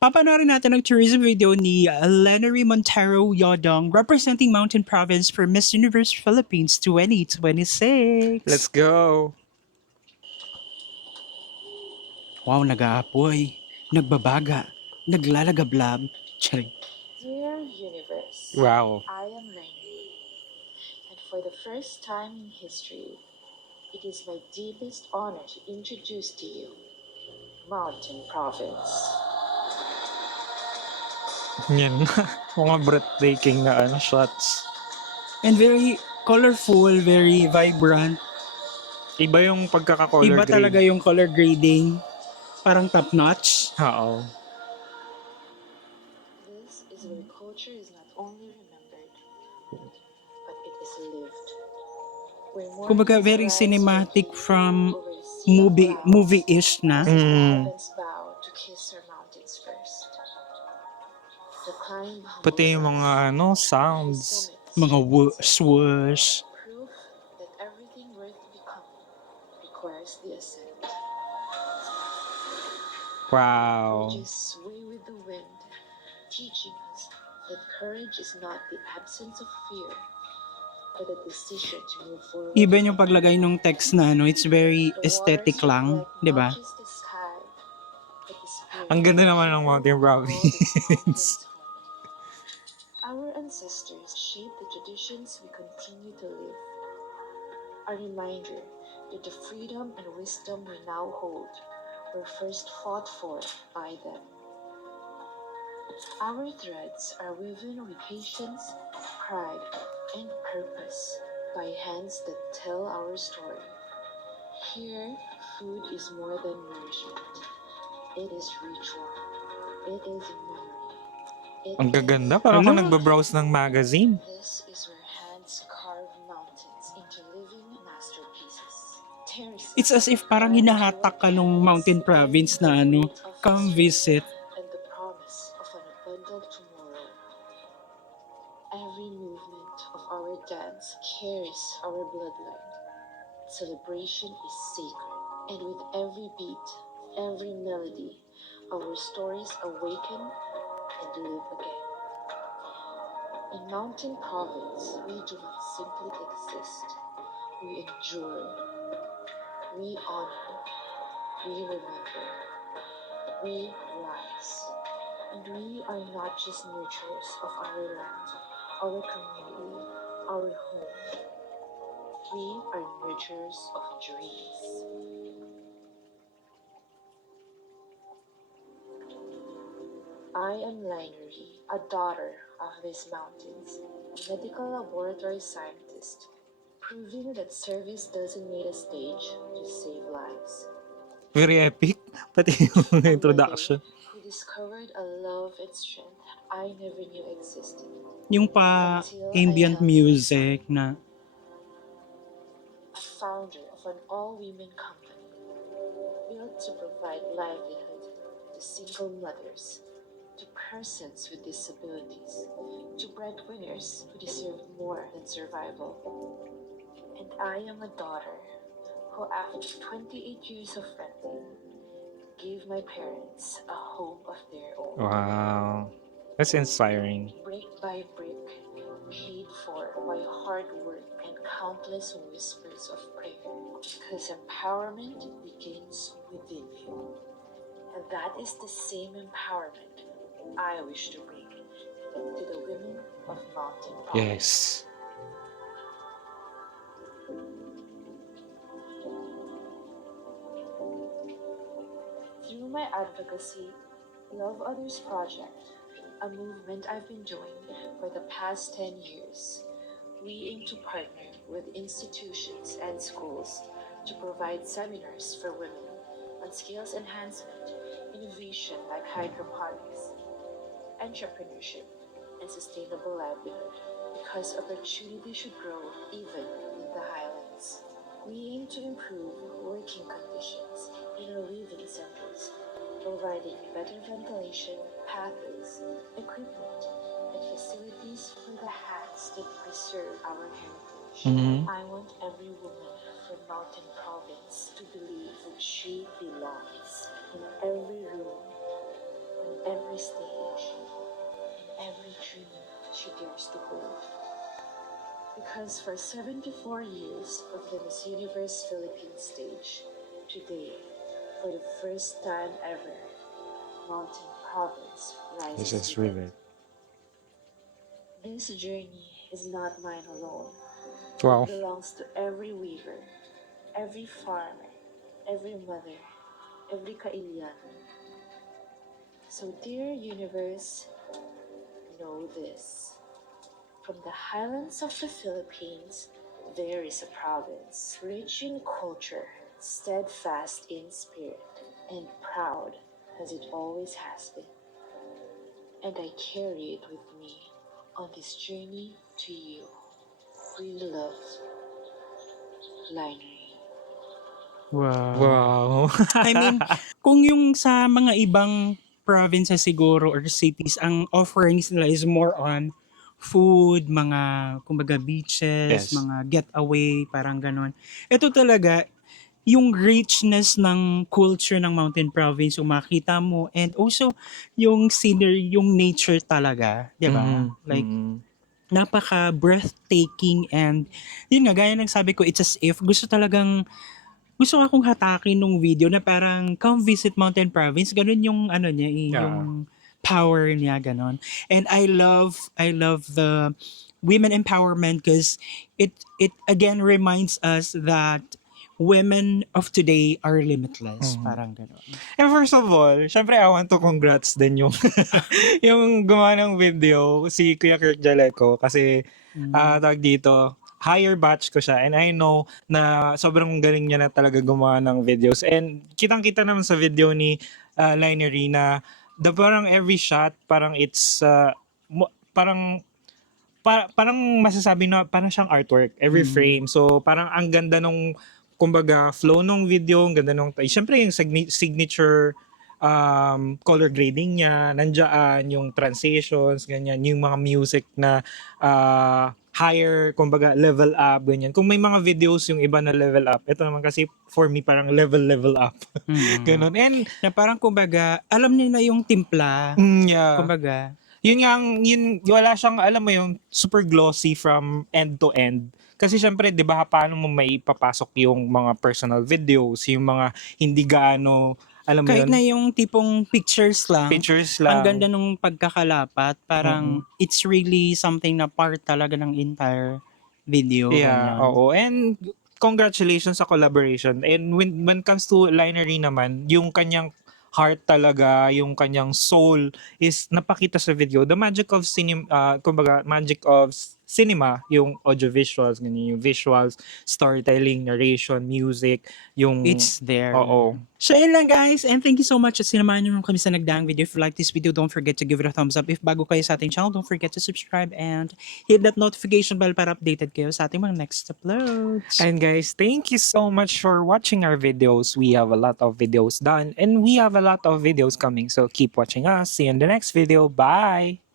Papanoorin natin ang tourism video ni Lenary Montero Yodong representing Mountain Province for Miss Universe Philippines 2026. Let's go! Wow, nag-aapoy, nagbabaga, naglalagablab. Charing. Dear Universe, Wow. I am Rainy, and for the first time in history, it is my deepest honor to introduce to you Mountain Province. Yan. Mga breathtaking na shots. And very colorful, very vibrant. Iba yung pagkaka-color Iba grade. talaga yung color grading. Parang top-notch. Oo. This is where culture is not only remembered, but it is lived. Where Kumbaga, mornings very rise cinematic gently from over a sea of clouds, movie-ish na. as if the heavens bow to kiss our mountains first. The climb Pati humbles yung us, mga the sounds. summits Mga strengthens us. swoosh. Proof that everything worth becoming requires the ascent. Wow. Bridges sway with the wind, teaching us that courage is not the absence of fear, but a decision to move forward. Even yung paglagay ng text na it's very The aesthetic waters lang, reflect di ba? not just the sky, but the spirit Ang ganda of naman ng people Mountain who call these Province. mountains home. Our ancestors shaped the traditions we continue to live. A reminder that the freedom and wisdom we now hold were first fought for by them. Our threads are woven with patience, pride, and purpose by hands that tell our story. Here, food is more than nourishment. It is ritual. It is memory. It Ang gaganda. is... Parang ako Hala. nagbabrowse ng magazine. This is where hands carve mountains into living masterpieces. Terraces, It's as if parang hinahatak ka nung Mountain Province na come visit. and the promise of an abundant tomorrow. Every movement of our dance carries our bloodline. Celebration is sacred, and with every beat, every melody, our stories awaken and live again. In Mountain Province, we do not simply exist. We endure. We honor. We remember. We rise. And we are not just nurturers of our land, our community, our home. We are nurturers of dreams. I am Linery, a daughter of these mountains, a medical laboratory scientist, proving that service doesn't need a stage to save lives. Very epic. Pati yung introduction. Who discovered a love and strength I never knew existed. Yung pa ambient music na A founder of an all-women company built to provide livelihood to single mothers, to persons with disabilities, to breadwinners who deserve more than survival. And I am a daughter who, after 28 years of renting, gave my parents a home of their own. Wow. That's inspiring. Brick by brick, paid for by hard work and countless whispers of prayer. Because empowerment begins within you. And that is the same empowerment I wish to bring to the women of Mountain Province. Yes. Through my advocacy, Love Others Project, a movement I've been doing for the past 10 years, we aim to partner with institutions and schools to provide seminars for women on skills enhancement, innovation like hydroponics, entrepreneurship, and sustainable livelihood, because opportunity should grow even in the highlands. We aim to improve working conditions in our living centers, providing better ventilation, pathways, equipment, and facilities for the hands that preserve our heritage. Mhm. I want every woman from Mountain Province to believe that she belongs in every room, on every stage, in every dream she dares to hold. Because for 74 years of the Miss Universe Philippines stage, today, for the first time ever, Mountain Province This rises is with it. Rivet. This journey is not mine alone. Wow. It belongs to every weaver, every farmer, every mother, every kailian. So, dear universe, know this. From the highlands of the Philippines, there is a province rich in culture, steadfast in spirit, and proud as it always has been. And I carry it with me on this journey to you. We love Linery. Wow. Wow. I mean, kung yung sa mga ibang provinces siguro or cities, ang offerings nila is more on food, mga kumbaga beaches, Yes. mga getaway, parang ganon. Ito talaga, yung richness ng culture ng Mountain Province, yung makita mo, and also yung scenery, yung nature talaga, di ba? Like, napaka breathtaking and yun nga, gaya ng sabi ko, it's as if gusto ko akong hatakin nung video na parang come visit Mountain Province, ganun yung ano niya, yung power niya, ganun. And I love the women empowerment because it again reminds us that women of today are limitless, parang ganun. And first of all, syempre I want to congrats din yung yung gumawa ng video, si Kuya Kirk Jaleco, kasi tawag dito, higher batch ko siya and I know na sobrang galing niya na talaga gumawa ng videos. And kitang-kita naman sa video ni Linery na parang every shot, parang it's parang masasabi na parang siyang artwork every frame. So parang ang ganda nung kumbaga flow nung video, ang ganda nung syempre yung signature color grading niya, nandiyan yung transitions, ganyan, yung mga music na higher, kumbaga level up, ganyan. Kung may mga videos yung iba na level up, ito naman kasi for me parang level up. Ganun. And Na parang kumbaga, alam niya na yung timpla, yeah. kumbaga. Yun nga, wala siyang, alam mo yung super glossy from end to end. Kasi syempre, di ba, paano mo may papasok yung mga personal videos, yung mga hindi gaano, alam mo Kahit yun, na yung tipong pictures lang, pictures ang lang. ganda nung pagkakalapat, parang it's really something na part talaga ng entire video. Yeah, ganyan. oo. And congratulations sa collaboration. And when it comes to Linery naman, yung kanyang heart talaga, yung kanyang soul is napakita sa video. The magic of cinema, kumbaga, magic of cinema, yung audiovisuals, ganyan, yung visuals, storytelling, narration, music, yung... It's there. Oo. So yun lang guys, and thank you so much at sinamahan nyo kami sa nagdaang video. If you like this video, don't forget to give it a thumbs up. If bago kayo sa ating channel, don't forget to subscribe and hit that notification bell para updated kayo sa ating mga next uploads. And guys, thank you so much for watching our videos. We have a lot of videos done and we have a lot of videos coming. So keep watching us. See you in the next video. Bye!